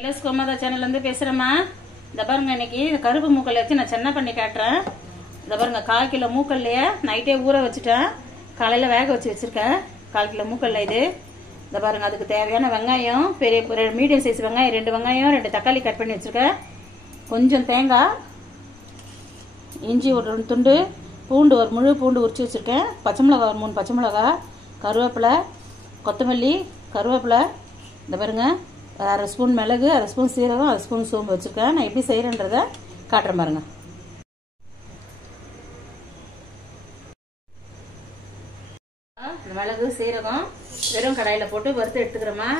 LS கோமாதா சேனல்ல இருந்து பேசுறேம்மா. இந்த பாருங்க, இன்னைக்கு கருப்பு மூக்கல்ல வச்சு நான் சென்னை பண்ணி காட்டுறேன். இந்த பாருங்க, 1/4 கிலோ மூக்கல்லையே நைட்டே ஊற வச்சுட்டேன். காலையில வேக வச்சு வச்சிருக்கேன். 1/4 கிலோ மூக்கல்ல இது. இந்த பாருங்க, அதுக்கு தேவையான வெங்காயம், பெரிய மீடியம் சைஸ் வெங்காயம் 2 வெங்காயம், 2 தக்காளி கட் பண்ணி வச்சிருக்கேன். கொஞ்சம் தேங்காய், இஞ்சி ஒரு 2 துண்டு, பூண்டு ஒரு முழு பூண்டு உரிச்சு வச்சிருக்கேன், பச்சை மிளகாய் ஒரு 3 பச்சை மிளகாய், கருவேப்பிலை, கொத்தமல்லி, கருவேப்பிலை. இந்த பாருங்க, 1/2 ஸ்பூன் மிளகு, 1/2 ஸ்பூன் சீரகம், 1/2 ஸ்பூன் சோம்பு வச்சிருக்கேன். நான் எப்படி செய்யறேன்றத காட்டுறேன் பாருங்க. இந்த மிளகு சீரகம் வெறும் கடாயில போட்டு வறுத்து எடுத்துக்கிறோமா.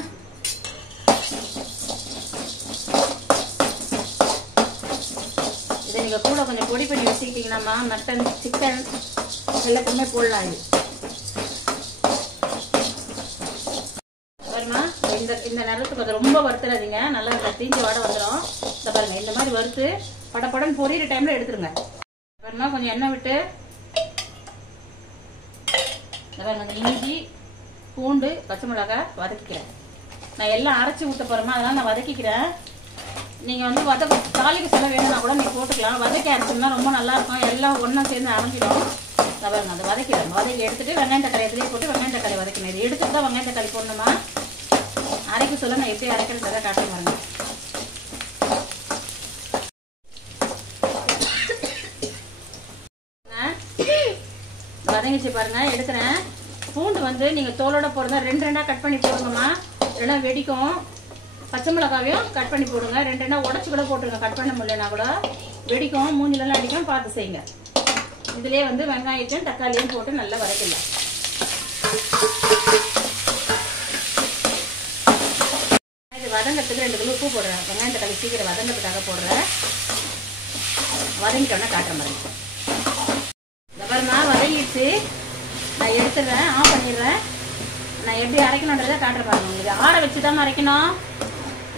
இதை நீங்க கூட கொஞ்சம் பொடி பண்ணி வச்சுக்கிட்டீங்கன்னா மட்டன், சிக்கன் எல்லாத்தையுமே போடலாம். இது பாருமா, இந்த நேரத்துக்கு அது ரொம்ப வறுத்துறாதீங்க, நல்லா தீஞ்சு வாட வந்துடும். இந்த பாருங்க, இந்த மாதிரி வறுத்து படப்படன்னு பொரியிற டைம்ல எடுத்துருங்க. பாருமா, கொஞ்சம் எண்ணெய் விட்டு இந்த பாருங்க, இஞ்சி, பூண்டு, பச்சை மிளகாய் வதக்கிக்கிறேன். நான் எல்லாம் அரைச்சி ஊற்ற போறேமா, அதனால நான் வதக்கிக்கிறேன். நீங்க வந்து தாளிக்கு சொல்ல வேணும்னா கூட நீங்க போட்டுக்கலாம். வதக்கி அரைச்சோம்னா ரொம்ப நல்லா இருக்கும், எல்லாம் ஒன்னா சேர்ந்து அரைஞ்சிடும். பாருங்க, அதை வதக்கிறேன். வதக்கி எடுத்துட்டு வெங்காயம் தக்காளி எதுலேயே போட்டு வெங்காயம் தக்காளி வதக்கணும். இது எடுத்துட்டு தான் வெங்காயம் தக்காளி போடணுமா. அரைக்க சொல்ல நான் எப்படி அரைக்கிறத காட்ட பாருங்க. வதங்கிச்சு பாருங்க, எடுக்கிறேன். பூண்டு வந்து நீங்க தோலோட போடுறதா 2 கட் பண்ணி போடுங்கம்மா, இல்லைன்னா வெடிக்கும். பச்சை மிளகாவையும் கட் பண்ணி போடுங்க, 2 உடச்சு கூட போட்டுருங்க. கட் பண்ண முடியலன்னா கூட வெடிக்கும், மூஞ்சிலெல்லாம் அடிக்கும், பார்த்து செய்யுங்க. இதுலயே வந்து வெங்காயத்தையும் தக்காளியும் போட்டு நல்லா வதக்கிடலாம். இது வதங்கிறதுக்கு 2 கிலோ உப்பு போடுறேன். வெங்காயம் தக்காளி சீக்கிரம் வதங்கிறதுக்காக போடுறேன். வதங்கிட்டோன்னா காட்டுற மாதிரி. இந்த பாருமா, வதங்கிடுச்சு. நான் எடுத்துடுறேன், ஆஃப் பண்ணிடுறேன். நான் எப்படி அரைக்கணுன்றதை காட்டுற பாருங்க. உங்களுக்கு ஆற வச்சு தான் அரைக்கணும்,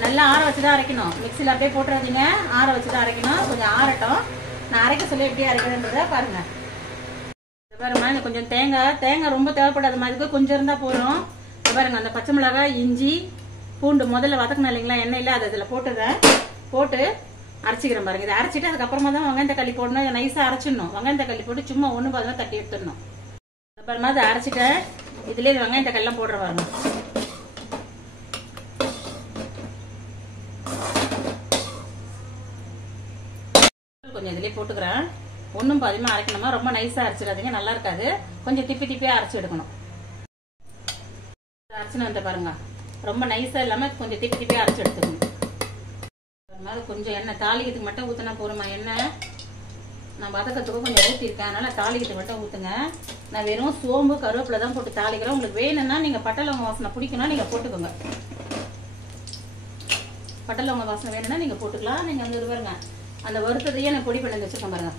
நல்லா ஆற வச்சு தான் அரைக்கணும். மிக்சியில் அப்படியே போட்டுறாதீங்க, ஆற வச்சு தான் அரைக்கணும். கொஞ்சம் ஆறட்டும், நான் அரைக்க சொல்லி எப்படி அரைக்கிறேன்றதை பாருங்க. பாருமா, இந்த கொஞ்சம் தேங்காய் ரொம்ப தேவைப்படாத மாதிரி கொஞ்சம் இருந்தா போதும். பாருங்க, அந்த பச்சை மிளகாய், இஞ்சி, பூண்டு முதல்ல வதக்கணும் இல்லைங்களா, எண்ணெயில அதை இதில் போட்டுறேன். போட்டு அரைச்சிக்கிறேன் பாருங்க. இதை அரைச்சிட்டு அதுக்கப்புறமா தான் வெங்காயம் தக்காளி போடணும். இதை நைஸா அரைச்சிடணும். வெங்காயம் தக்காளி போட்டு சும்மா 1 பாதிமா தட்டி எடுத்துடணும். அப்புறமா அதை அரைச்சிட்டேன். இதுலேயே வெங்காயம் தக்காளி எல்லாம் போடுற பாருங்க. கொஞ்சம் இதுலயே போட்டுக்கிறேன். 1 பாதிமா அரைக்கணுமா, ரொம்ப நைஸா அரைச்சிடாதீங்க, நல்லா இருக்காது. கொஞ்சம் திப்பியா அரைச்சி எடுக்கணும். அரைச்சுன்னு வந்து பாருங்க, ரொம்ப நைஸா இல்லாம கொஞ்சம் திப்பியா அரைச்சி எடுத்துக்கணும். கொஞ்சம் எண்ணெய் தாளிக்கிறதுக்கு மட்டும் ஊத்தினா போறோமா. எண்ணெய் நான் வதக்கத்துக்கு கொஞ்சம் ஊத்திருக்கேன், அதனால தாளிக்கிறதுக்கு மட்டும் ஊத்துங்க. நான் வெறும் சோம்பு, கருவேப்பிலை தான் போட்டு தாளிக்கிறேன். உங்களுக்கு வேணும்னா நீங்க பட்டை லவங்க வாசனை பிடிக்கணும், நீங்க போட்டுக்கோங்க. பட்டை லவங்க வாசனை வேணும்னா நீங்க போட்டுக்கலாம். நீங்க வந்து பாருங்க, அந்த வறுத்ததையே நான் பொடி பண்ணி வச்சிருக்கேன் பாருங்க.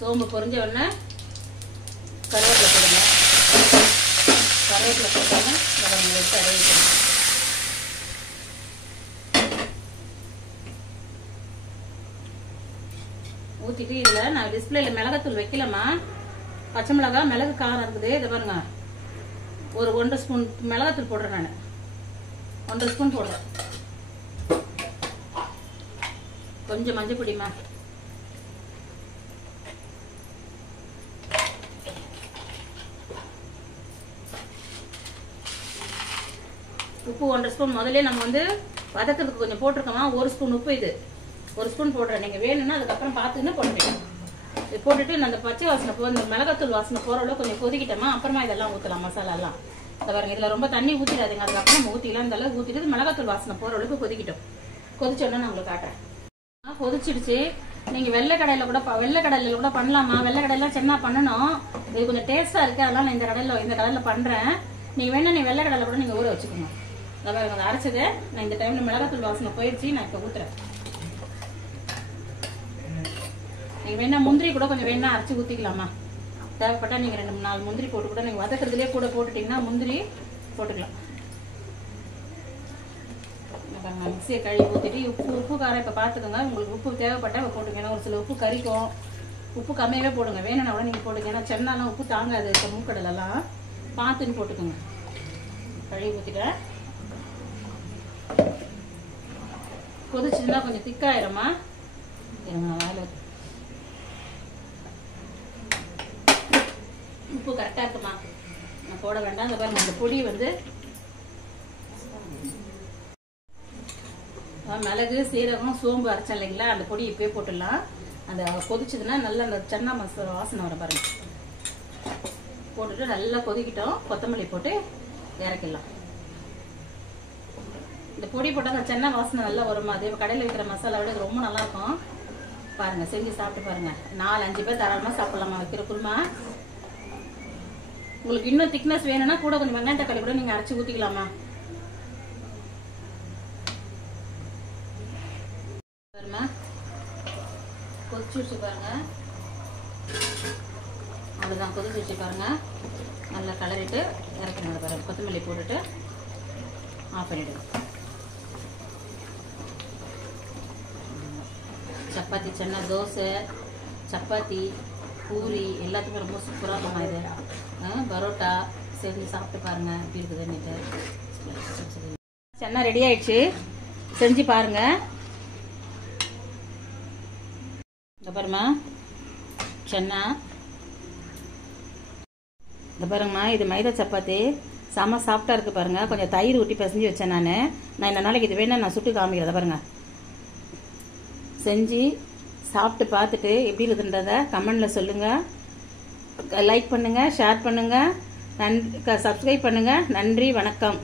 சோம்பு பொரிஞ்ச உடனே கருவேப்பிலை போடுங்க. கருவேப்பிலை போட்டோன்னா எடுத்து அரைக்கணும். ஊத்திட்டு இதுல நான் டிஸ்பிளேல மிளகாத்தூள் வைக்கலமா. பச்சை மிளகாய், மிளகு காரம் இருக்குது. இதை பாருங்க, ஒரு 1 ஸ்பூன் மிளகாத்தூள் போடுறேன். நான் 1 ஸ்பூன் போடுறேன். கொஞ்சம் மஞ்சள் பொடிமா, உப்பு 1 ஸ்பூன். முதல்ல நம்ம வந்து வதக்கிறதுக்கு கொஞ்சம் போட்டிருக்கோமா. 1 ஸ்பூன் உப்பு, இது 1 ஸ்பூன் போடுறேன். நீங்க வேணும்னா அதுக்கப்புறம் பார்த்துன்னு போட்டுக்கலாம். இது போட்டுட்டு அந்த பச்சை வாசனை இந்த மிளகாத்தூள் வாசனை போற அளவு கொஞ்சம் கொதிக்கிட்டோமா, அப்புறமா இதெல்லாம் ஊற்றலாம். மசாலா எல்லாம் இந்த பாருங்க, இதுல ரொம்ப தண்ணி ஊற்றிடாதீங்க. அதுக்கப்புறம் நம்ம ஊற்றிக்கலாம். இந்த அளவு ஊற்றிட்டு மிளகாத்தூள் வாசனை போற அளவுக்கு கொதிக்கிட்டோம். கொதிச்சோன்னா நான் உங்களுக்கு காட்டுறேன். கொதிச்சிடுச்சு. நீங்க வெள்ளை கடையில கூட பண்ணலாமா. வெள்ளை கடையில சென்னா பண்ணணும். இது கொஞ்சம் டேஸ்டா இருக்கு, அதெல்லாம் நான் இந்த கடையில பண்றேன். நீங்க வேணா வெள்ளை கடையில கூட நீங்க ஊற வச்சுக்கோங்க. அதை அரைச்சது நான் இந்த டைம்ல மிளகாத்தூள் வாசனை போயிடுச்சு. நான் இப்ப ஊத்துறேன். நீங்க வேணா முந்திரி கூட கொஞ்சம் வேணா அரைச்சு ஊத்திக்கலாமா. தேவைப்பட்டா நீங்க 2-4 முந்திரி போட்டு கூட நீங்க வதக்கிறதுலேயே கூட போட்டுட்டீங்கன்னா முந்திரி போட்டுக்கலாம். மிக்சியை கழுவி ஊற்றிட்டு உப்பு காரம் இப்போ பார்த்துக்கோங்க. உங்களுக்கு உப்பு தேவைப்பட்டா இப்போ போட்டுங்க. ஏன்னா ஒரு சில உப்பு கறிக்கும், உப்பு கம்மியாகவே போடுங்க. வேணும்னா கூட நீங்கள் போடுங்க. ஏன்னா சென்னாலாம் உப்பு தாங்காது. இப்போ மூக்கடலாம் பார்த்துன்னு போட்டுக்கோங்க. கழுவி ஊற்றிட்டேன். கொதிச்சுன்னா கொஞ்சம் திக்காயிரமா இருங்க. வாயில் உப்பு கரெக்டாக இருக்குமா? நான் போட வேண்டாம். இந்த பாருங்க, அந்த பொடி வந்து மிளகு சீரகம் சோம்பு அரைச்சேன் இல்லைங்களா, அந்த பொடி இப்பயே போட்டுடலாம். அந்த கொதிச்சதுன்னா நல்லா அந்த சன்னா மசாலா வாசனை வர பாருங்க. போட்டுட்டு நல்லா கொதிக்கிட்டோம். கொத்தமல்லி போட்டு இறக்கிடலாம். இந்த பொடி போட்டால் அந்த சென்னை வாசனை நல்லா வருமா? அதே கடையில் வைக்கிற மசாலா விட ரொம்ப நல்லா இருக்கும். பாருங்க, செஞ்சு சாப்பிட்டு பாருங்க. 4-5 பேர் தாராளமாக சாப்பிடலாமா வைக்கிற குருமா. உங்களுக்கு இன்னும் திக்னஸ் வேணும்னா கூட கொஞ்சம் வெங்காயம் தக்காளி கூட நீங்க அரைச்சி ஊத்திக்கலாமா. பாருங்க, கொதிச்சு வச்சு பாருங்க. அவ்வளோதான், கொதிச்சு வச்சு பாருங்க. நல்லா கலரிட்டு இறக்கணும். பாருங்க, கொத்தமல்லி போட்டுட்டு ஆஃப் பண்ணிடுங்க. சப்பாத்தி, சென்னா தோசை, சப்பாத்தி, பூரி எல்லாத்துக்கும் ரொம்ப சூப்பராக இருக்குமா இது. பரோட்டா செஞ்சு சாப்பிட்டு பாருங்க எப்படி இருக்குதுன்னுட்டு. சென்னா ரெடி ஆயிடுச்சு, செஞ்சு பாருங்க. இந்த பாருமா சென்னா, இந்த பாருங்கம்மா, இது மைதா சப்பாத்தி செம்ம சாஃப்டா இருக்கு பாருங்க. கொஞ்சம் தயிர் ஊட்டி பிசைஞ்சு வச்சேன் நான். இந்த நாளைக்கு இது வேணா நான் சுட்டு காமிக்கிறத பாருங்க. செஞ்சு சாப்பிட்டு பார்த்துட்டு எப்படி இருக்குன்றத கமெண்ட்ல சொல்லுங்க. லைக் பண்ணுங்க, ஷேர் பண்ணுங்க, சப்ஸ்கிரைப் பண்ணுங்க. நன்றி, வணக்கம்.